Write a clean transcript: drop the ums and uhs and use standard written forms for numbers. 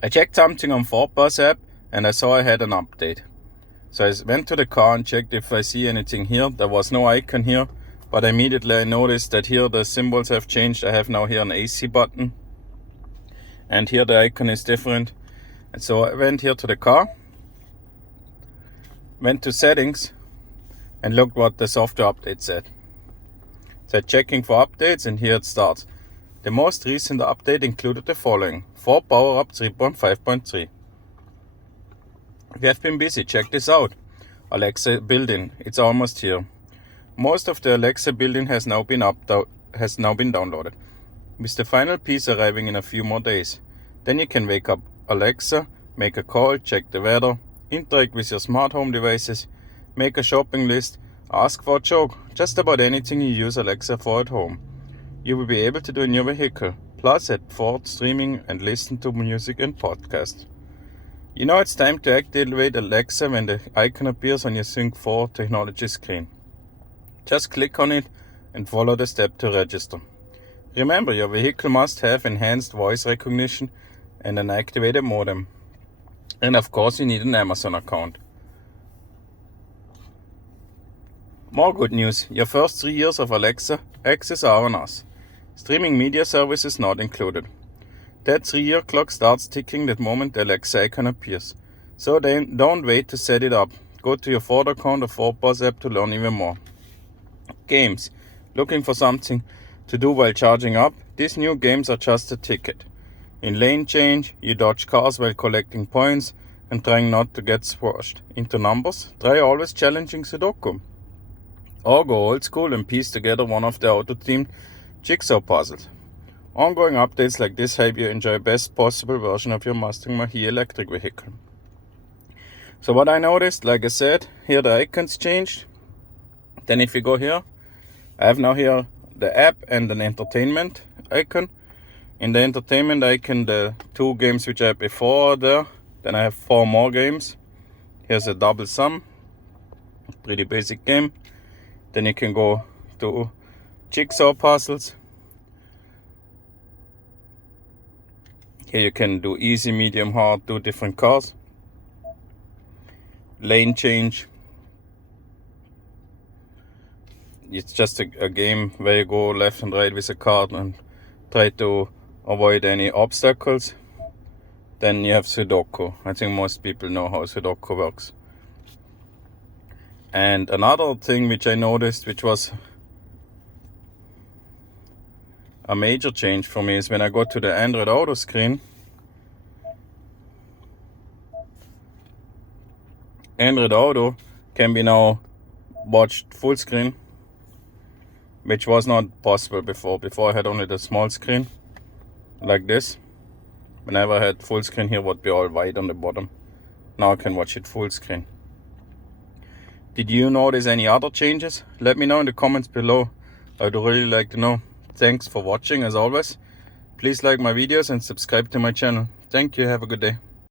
I checked something on Foldable app and I saw I had an update. So I went to the car and checked if I see anything here. There was no icon here, but immediately I noticed that here the symbols have changed. I have now here an AC button and here the icon is different. And so I went here to the car, went to settings and looked what the software update said. So checking for updates and here it starts. The most recent update included the following: 4 Power Up 3.5.3. We have been busy, check this out. Alexa built-in, it's almost here. Most of the Alexa built-in has now been downloaded, with the final piece arriving in a few more days. Then you can wake up Alexa, make a call, check the weather, interact with your smart home devices, make a shopping list, ask for a joke, just about anything you use Alexa for at home. You will be able to do in your vehicle, plus add Ford streaming and listen to music and podcasts. You know it's time to activate Alexa when the icon appears on your Sync 4 technology screen. Just click on it and follow the step to register. Remember, your vehicle must have enhanced voice recognition and an activated modem. And of course you need an Amazon account. More good news, your first 3 years of Alexa access are on us. Streaming media services not included. That 3-year clock starts ticking the moment the Alexa icon appears. So then don't wait to set it up. Go to your Ford account or Foldable app to learn even more. Games. Looking for something to do while charging up? These new games are just a ticket. In lane change, you dodge cars while collecting points and trying not to get squashed into numbers. Try always challenging Sudoku. Or go old school and piece together one of the auto-themed jigsaw puzzles. Ongoing updates like this help you enjoy the best possible version of your Mustang Mach E electric vehicle. So what I noticed, like I said, here the icons changed. Then if you go here, I have now here the app and an entertainment icon. In the entertainment icon, the 2 games which I had before are there. Then I have 4 more games. Here's a double sum, pretty basic game. Then you can go to jigsaw puzzles. Here you can do easy, medium, hard, 2 different cars. Lane change. It's just a game where you go left and right with a car and try to avoid any obstacles. Then you have Sudoku. I think most people know how Sudoku works. And another thing which I noticed, which was a major change for me, is when I go to the Android Auto screen. Android Auto can be now watched full screen, which was not possible before. Before I had only the small screen, like this. Whenever I had full screen, here would be all white on the bottom. Now I can watch it full screen. Did you notice any other changes? Let me know in the comments below. I'd really like to know. Thanks for watching as always. Please like my videos and subscribe to my channel. Thank you. Have a good day.